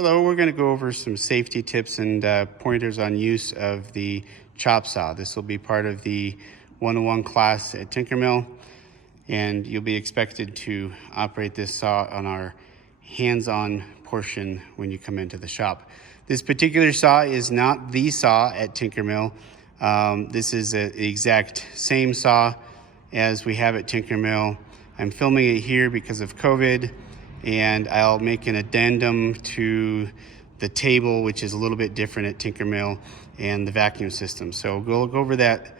Hello, we're going to go over some safety tips and pointers on use of the chop saw. This will be part of the 101 class at TinkerMill, and you'll be expected to operate this saw on our hands-on portion when you come into the shop. This particular saw is not the saw at TinkerMill. This is the exact same saw as we have at TinkerMill. I'm filming it here because of COVID, and I'll make an addendum to the table, which is a little bit different at TinkerMill, and the vacuum system. So we'll go over that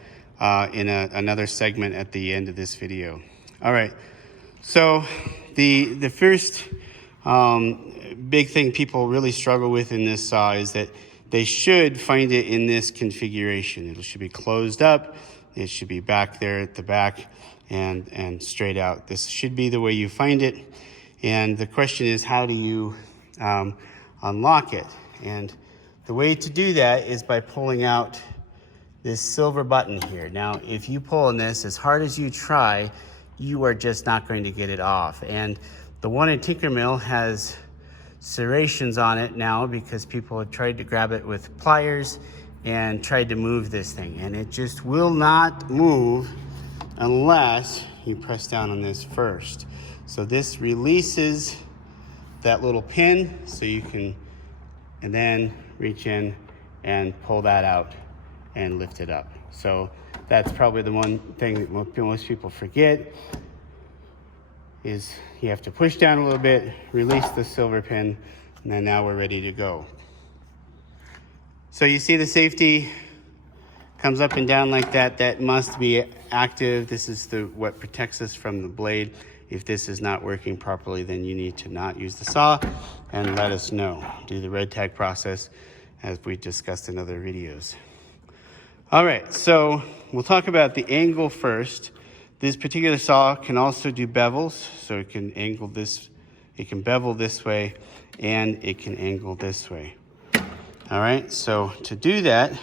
in another segment at the end of this video. All right, so the first big thing people really struggle with in this saw is that they should find it in this configuration. It should be closed up, it should be back there at the back and straight out. This should be the way you find it. And the question is, how do you unlock it? And the way to do that is by pulling out this silver button here. Now, if you pull on this as hard as you try, you are just not going to get it off. And the one at TinkerMill has serrations on it now because people have tried to grab it with pliers and tried to move this thing. And it just will not move unless you press down on this first. So this releases that little pin so you can, and then reach in and pull that out and lift it up. So that's probably the one thing that most people forget is you have to push down a little bit, release the silver pin, and then now we're ready to go. So you see the safety comes up and down like that. That must be active. This is what protects us from the blade. If this is not working properly, then you need to not use the saw and let us know. Do the red tag process as we discussed in other videos. All right, so we'll talk about the angle first. This particular saw can also do bevels, so it can angle this, it can bevel this way, and it can angle this way. All right, so to do that,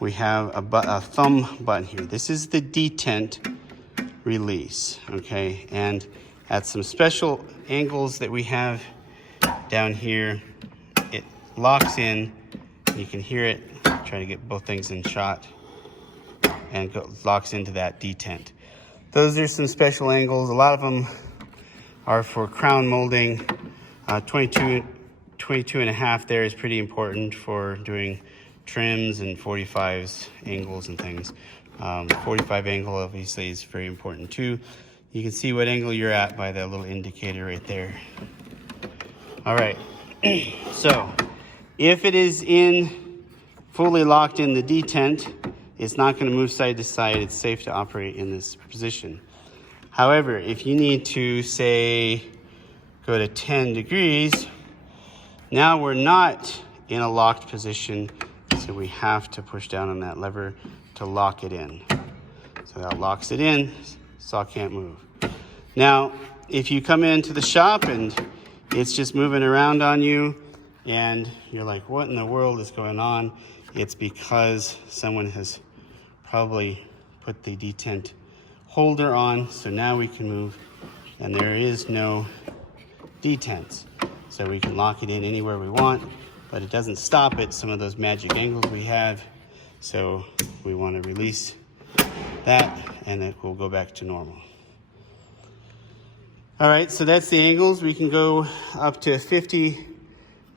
we have a thumb button here. This is the detent release, okay? And at some special angles that we have down here, it locks in. You can hear it. Try to get both things in shot, and locks into that detent. Those are some special angles. A lot of them are for crown molding. 22 and a half there is pretty important for doing trims, and 45s angles and things. 45 angle obviously is very important too. You can see what angle you're at by that little indicator right there. All right, so if it is fully locked in the detent, it's not going to move side to side. It's safe to operate in this position. However, if you need to, say, go to 10 degrees, now we're not in a locked position, so we have to push down on that lever to lock it in. So that locks it in, saw can't move. Now, if you come into the shop and it's just moving around on you and you're like, what in the world is going on? It's because someone has probably put the detent holder on, so now we can move, and there is no detents. So we can lock it in anywhere we want, but it doesn't stop at some of those magic angles we have. So we want to release that, and it will go back to normal. All right, so that's the angles. We can go up to 50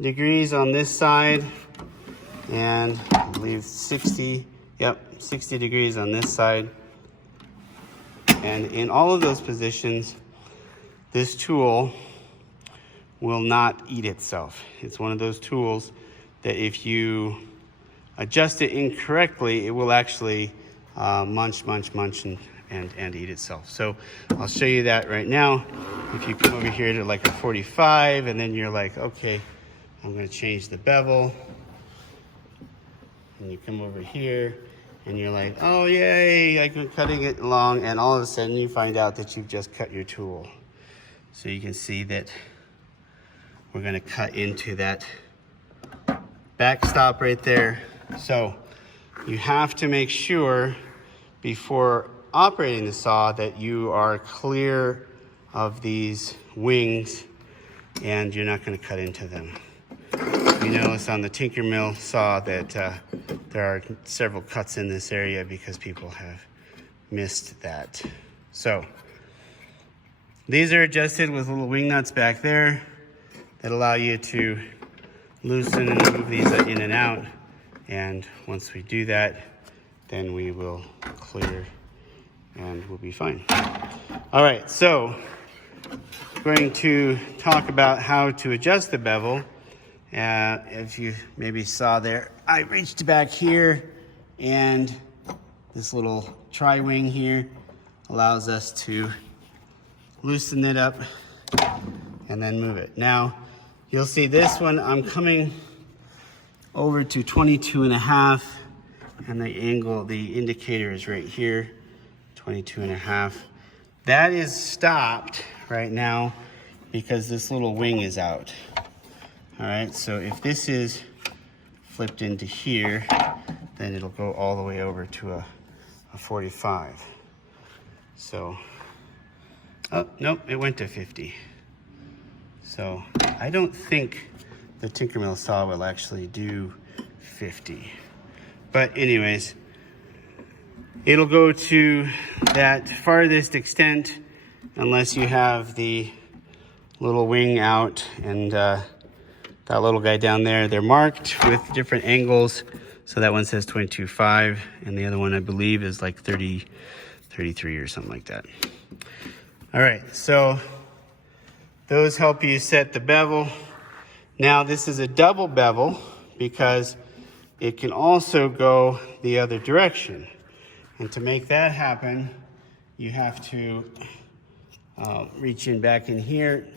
degrees on this side, and I believe 60 degrees on this side. And in all of those positions, this tool will not eat itself. It's one of those tools that if you adjust it incorrectly, it will actually munch and eat itself. So I'll show you that right now. If you come over here to like a 45, and then you're like, okay, I'm gonna change the bevel. And you come over here and you're like, oh yay, I'm cutting it along, and all of a sudden you find out that you've just cut your tool. So you can see that we're gonna cut into that backstop right there. So you have to make sure before operating the saw that you are clear of these wings and you're not going to cut into them. you notice on the TinkerMill saw that there are several cuts in this area because people have missed that. So these are adjusted with little wing nuts back there that allow you to loosen and move these in and out. And once we do that, then we will clear and we'll be fine. All right, so I'm going to talk about how to adjust the bevel. If you maybe saw there, I reached back here, and this little tri-wing here allows us to loosen it up and then move it. Now, you'll see this one, I'm coming over to 22.5, and the angle, the indicator is right here, 22.5. That is stopped right now because this little wing is out. All right, so if this is flipped into here, then it'll go all the way over to a 45. So, oh, nope, it went to 50. So I don't think the TinkerMill saw will actually do 50. But anyways, it'll go to that farthest extent unless you have the little wing out, and that little guy down there, they're marked with different angles. So that one says 22.5, and the other one I believe is like 33 or something like that. All right, so those help you set the bevel. Now this is a double bevel because it can also go the other direction. And to make that happen, you have to reach in back in here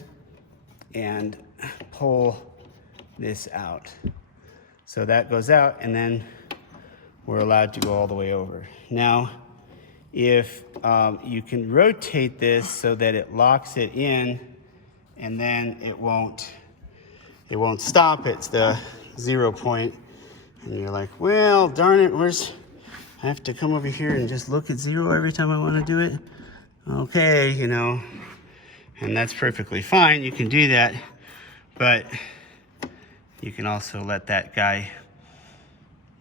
and pull this out. So that goes out, and then we're allowed to go all the way over. Now, if you can rotate this so that it locks it in, and then it won't stop at the 0 point, and you're like, well, darn it, I have to come over here and just look at 0 every time I want to do it. Okay, you know, and that's perfectly fine. You can do that, but you can also let that guy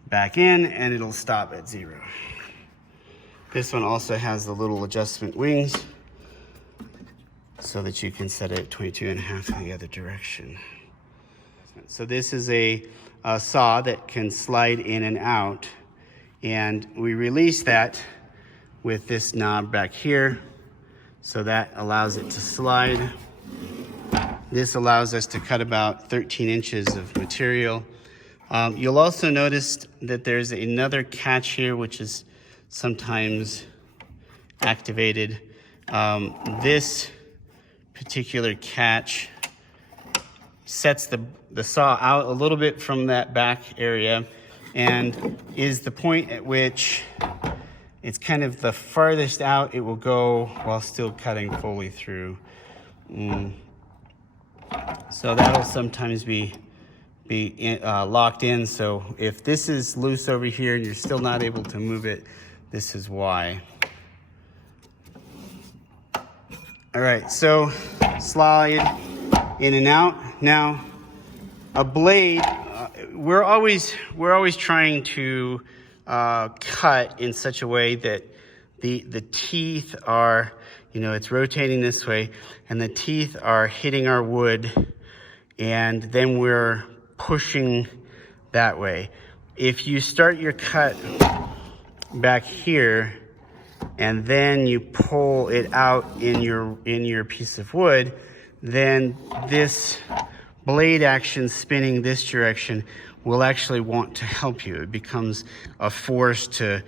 back in and it'll stop at 0. This one also has the little adjustment wings so that you can set it at 22.5 in the other direction. So this is a saw that can slide in and out, and we release that with this knob back here, so that allows it to slide. This allows us to cut about 13 inches of material. You'll also notice that there's another catch here, which is sometimes activated. This particular catch sets the saw out a little bit from that back area and is the point at which it's kind of the farthest out it will go while still cutting fully through. So that'll sometimes be locked in. So if this is loose over here and you're still not able to move it, this is why. All right, so slide in and out. Now, a blade, we're always trying to cut in such a way that the teeth are, you know, it's rotating this way, and the teeth are hitting our wood, and then we're pushing that way. If you start your cut back here, and then you pull it out in your piece of wood, then this blade action spinning this direction will actually want to help you. It becomes a force to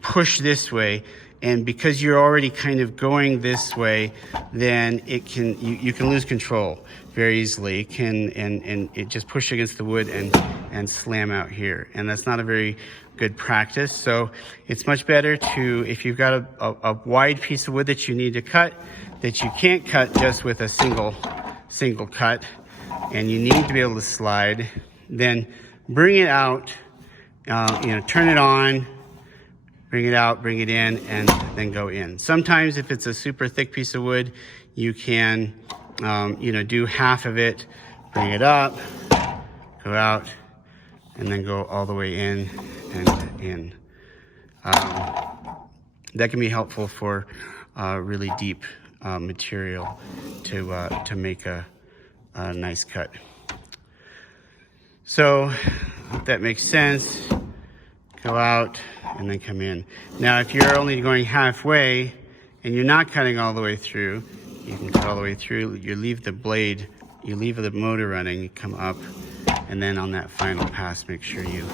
push this way, and because you're already kind of going this way, then you can lose control very easily. It can and it just push against the wood and slam out here, and that's not a very good practice. So it's much better to, if you've got a wide piece of wood that you need to cut, that you can't cut just with a single cut, and you need to be able to slide, then bring it out, turn it on, bring it out, bring it in, and then go in. Sometimes if it's a super thick piece of wood, you can, do half of it, bring it up, go out, and then go all the way in and in. That can be helpful for really deep material to make a nice cut. So if that makes sense, go out and then come in. Now, if you're only going halfway and you're not cutting all the way through, you can cut all the way through. You leave the blade, you leave the motor running, you come up, and then on that final pass, make sure you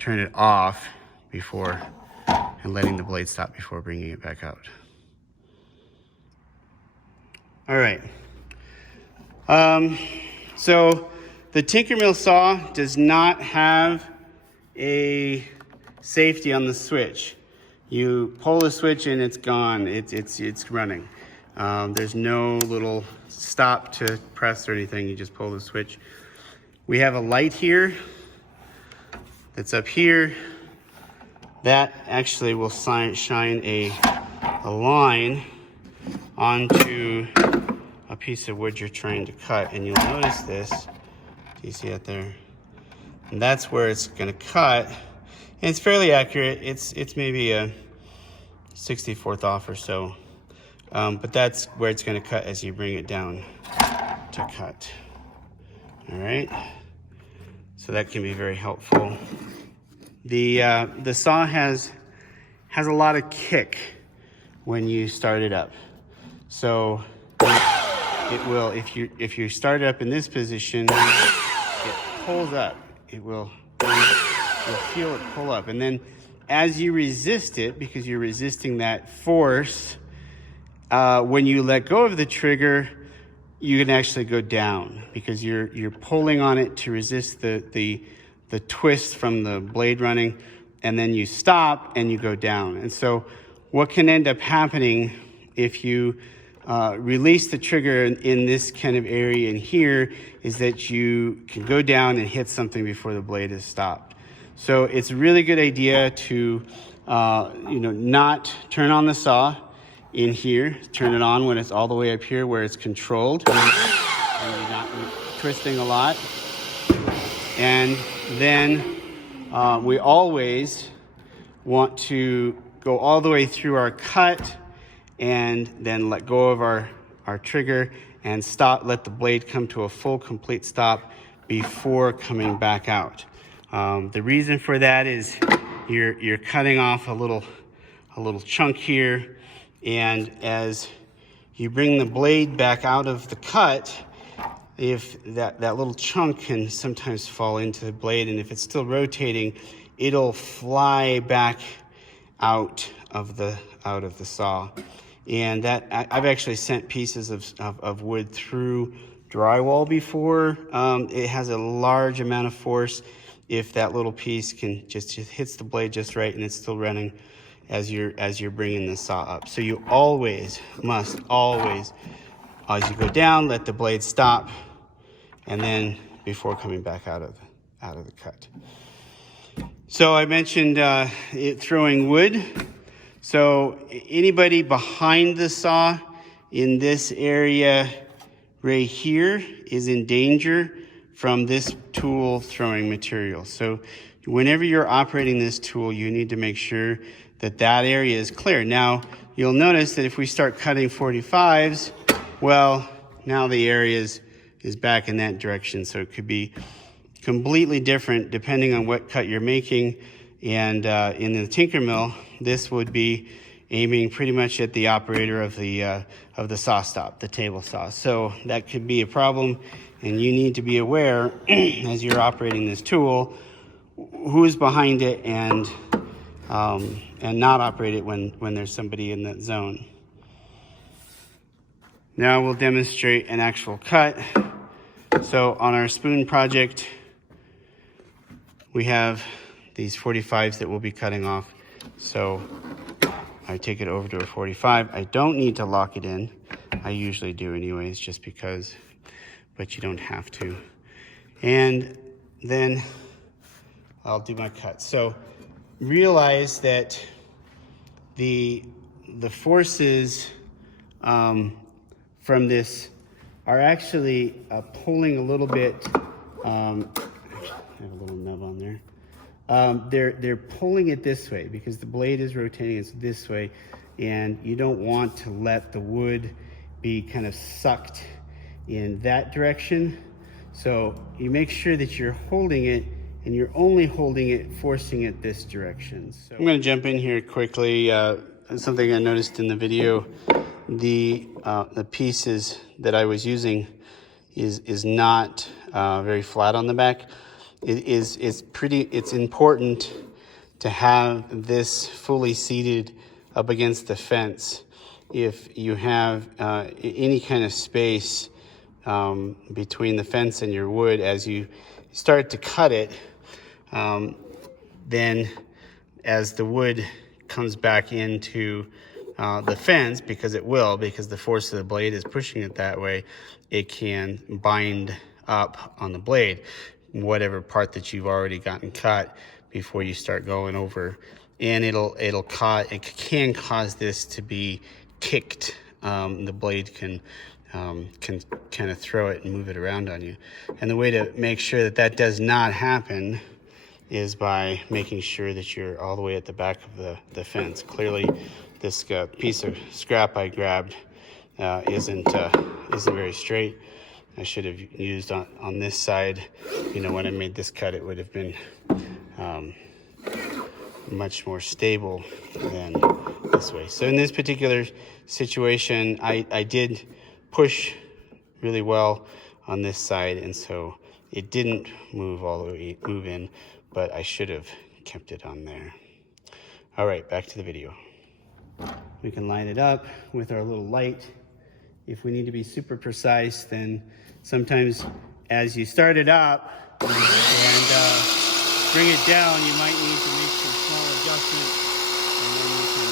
turn it off before, and letting the blade stop before bringing it back out. All right. So the TinkerMill saw does not have a safety on the switch. You pull the switch and it's gone. It's running. There's no little stop to press or anything. You just pull the switch. We have a light here that's up here. That actually will shine a line onto a piece of wood you're trying to cut, and you'll notice this. Do you see it there? And that's where it's going to cut, and it's fairly accurate. It's maybe a 64th off or so, but that's where it's going to cut as you bring it down to cut. All right, so that can be very helpful. The saw has a lot of kick when you start it up. So it will, if you start it up in this position, it pulls up. You'll feel it pull up. And then as you resist it, because you're resisting that force, when you let go of the trigger, you can actually go down because you're pulling on it to resist the twist from the blade running, and then you stop and you go down. And so what can end up happening if you release the trigger in this kind of area in here is that you can go down and hit something before the blade is stopped. So it's a really good idea to not turn on the saw in here. Turn it on when it's all the way up here where it's controlled and you're not twisting a lot. And then we always want to go all the way through our cut and then let go of our trigger and stop, let the blade come to a full, complete stop before coming back out. The reason for that is you're cutting off a little chunk here, and as you bring the blade back out of the cut, if that little chunk can sometimes fall into the blade, and if it's still rotating, it'll fly back out of the saw. And that I've actually sent pieces of wood through drywall before. It has a large amount of force if that little piece can just hits the blade just right and it's still running as you're bringing the saw up. So you must always, as you go down, let the blade stop, and then before coming back out of the cut. So I mentioned throwing wood. So anybody behind the saw in this area right here is in danger from this tool throwing material. So whenever you're operating this tool, you need to make sure that area is clear. Now, you'll notice that if we start cutting 45s, well, now the area is back in that direction. So it could be completely different depending on what cut you're making. And in the TinkerMill, this would be aiming pretty much at the operator of the Sawstop, the table saw. So that could be a problem, and you need to be aware as you're operating this tool who's behind it and not operate it when there's somebody in that zone. Now we'll demonstrate an actual cut. So on our spoon project, we have these 45s that we'll be cutting off. So I take it over to a 45. I don't need to lock it in. I usually do anyways, just because, but you don't have to. And then I'll do my cut. So realize that the forces from this are actually pulling a little bit. I have a little nub on there. They're pulling it this way because the blade is rotating it's this way, and you don't want to let the wood be kind of sucked in that direction. So you make sure that you're holding it, and you're only holding it, forcing it this direction. So I'm going to jump in here quickly. Something I noticed in the video, the pieces that I was using is not very flat on the back. It's important to have this fully seated up against the fence. If you have any kind of space between the fence and your wood as you start to cut it, then as the wood comes back into the fence, because the force of the blade is pushing it that way, it can bind up on the blade whatever part that you've already gotten cut before you start going over, and it can cause this to be kicked. The blade can kind of throw it and move it around on you, and the way to make sure that does not happen is by making sure that you're all the way at the back of the fence. Clearly, this piece of scrap I grabbed isn't very straight. I should have used on this side. When I made this cut, it would have been much more stable than this way. So in this particular situation, I did push really well on this side, and so it didn't move in, but I should have kept it on there. All right, back to the video. We can line it up with our little light. If we need to be super precise, then sometimes as you start it up and bring it down, you might need to make some small adjustments, and then you can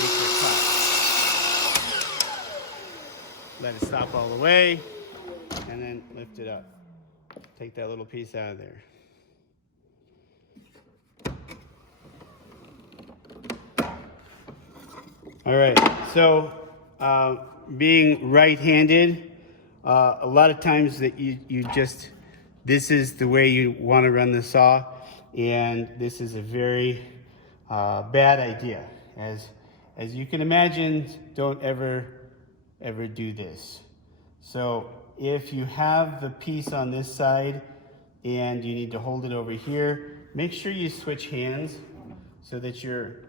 make your cut. Let it stop all the way, and then lift it up. Take that little piece out of there. All right, so being right-handed, a lot of times that this is the way you want to run the saw, and this is a very bad idea. As you can imagine, don't ever do this. So if you have the piece on this side and you need to hold it over here, make sure you switch hands so that you're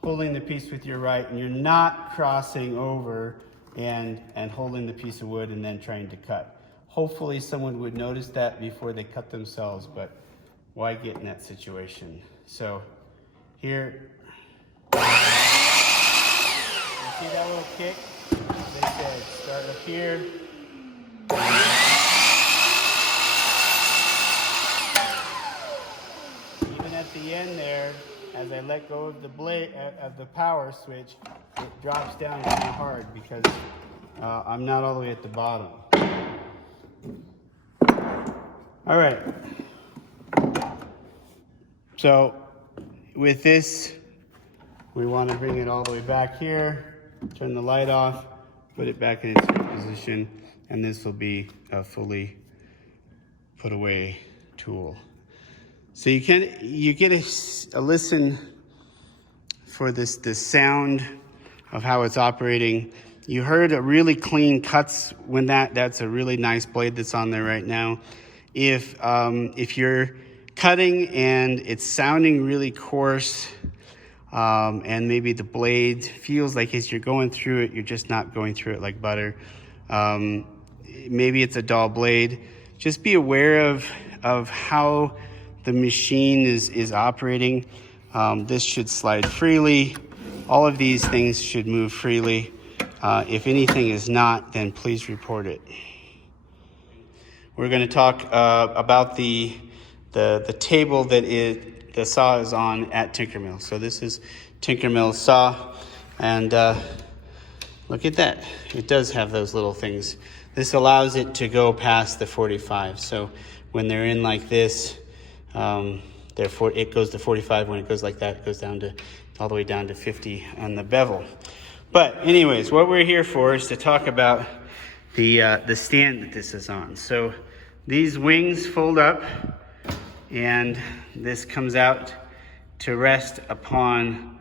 holding the piece with your right and you're not crossing over and holding the piece of wood and then trying to cut. Hopefully someone would notice that before they cut themselves, but why get in that situation? So here, you see that little kick? They said start up here. Even at the end there, as I let go of the blade, of the power switch, it drops down kind of hard because I'm not all the way at the bottom. All right. So with this, we want to bring it all the way back here, turn the light off, put it back in its position, and this will be a fully put away tool. So you get a listen for the sound of how it's operating. You heard a really clean cuts when that's a really nice blade that's on there right now. If you're cutting and it's sounding really coarse, and maybe the blade feels like as you're going through it, you're just not going through it like butter. Maybe it's a dull blade. Just be aware of how the machine is operating. This should slide freely. All of these things should move freely. If anything is not, then please report it. We're going to talk about the table that the saw is on at TinkerMill. So this is TinkerMill saw, and look at that. It does have those little things. This allows it to go past the 45. So when they're in like this, therefore it goes to 45. When it goes like that, it goes down to all the way down to 50 on the bevel. But anyways, what we're here for is to talk about the stand that this is on. So these wings fold up, and this comes out to rest upon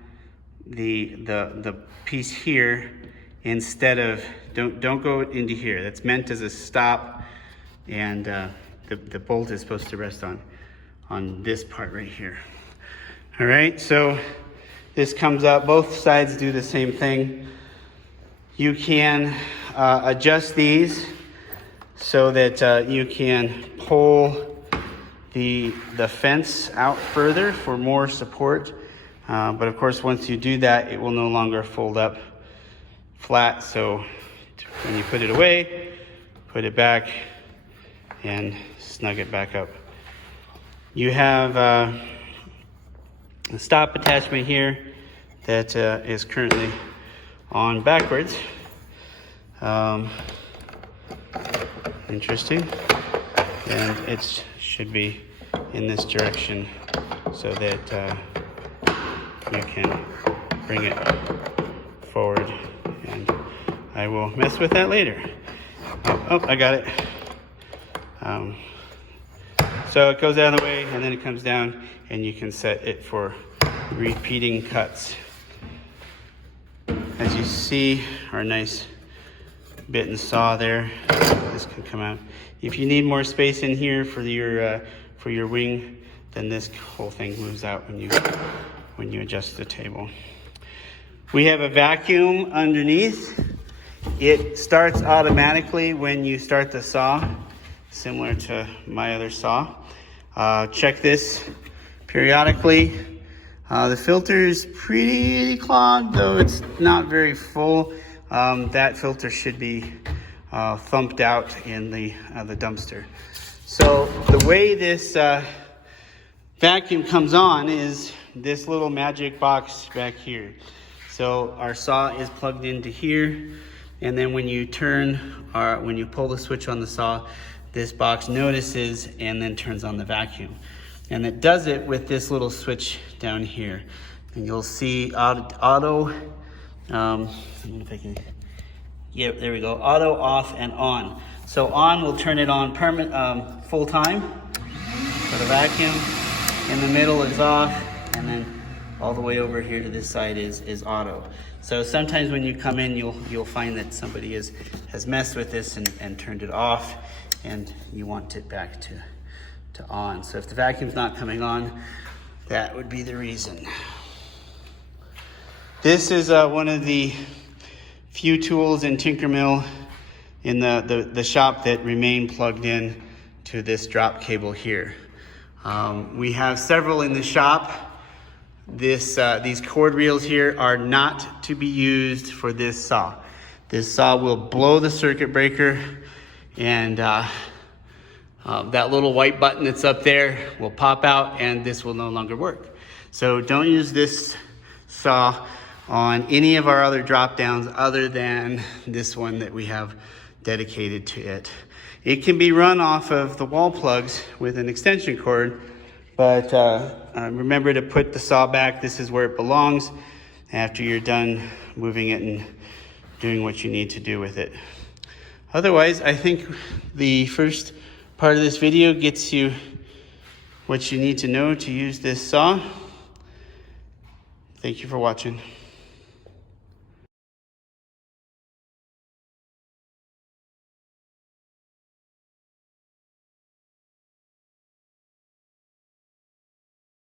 the piece here instead of, don't go into here. That's meant as a stop, and the bolt is supposed to rest on this part right here. All right, so this comes out, both sides do the same thing. You can adjust these so that you can pull the fence out further for more support. But of course, once you do that, it will no longer fold up flat. So when you put it away, put it back and snug it back up. You have a stop attachment here that is currently on backwards. Interesting. And it should be in this direction so that you can bring it forward, and I will mess with that later. Oh, I got it. So it goes out of the way, and then it comes down, and you can set it for repeating cuts. As you see, our nice bit and saw there, this can come out. If you need more space in here for your wing, then this whole thing moves out when you adjust the table. We have a vacuum underneath. It starts automatically when you start the saw, similar to my other saw. Check this periodically. The filter is pretty clogged, though it's not very full. That filter should be thumped out in the dumpster. So the way this vacuum comes on is this little magic box back here. So our saw is plugged into here, and then when you when you pull the switch on the saw, this box notices and then turns on the vacuum. And it does it with this little switch down here. And you'll see auto, I don't know if I can, yeah, there we go, auto, off, and on. So on will turn it on full time for the vacuum. In the middle is off, and then all the way over here to this side is auto. So sometimes when you come in, you'll find that somebody has messed with this and turned it off, and you want it back to on. So if the vacuum's not coming on, that would be the reason. This is one of the few tools in TinkerMill in the shop that remain plugged in to this drop cable here. We have several in the shop. These cord reels here are not to be used for this saw. This saw will blow the circuit breaker, and that little white button that's up there will pop out, and this will no longer work. So don't use this saw on any of our other drop downs other than this one that we have dedicated to it. It can be run off of the wall plugs with an extension cord, but remember to put the saw back. This is where it belongs after you're done moving it and doing what you need to do with it. Otherwise, I think the first part of this video gets you what you need to know to use this saw. Thank you for watching.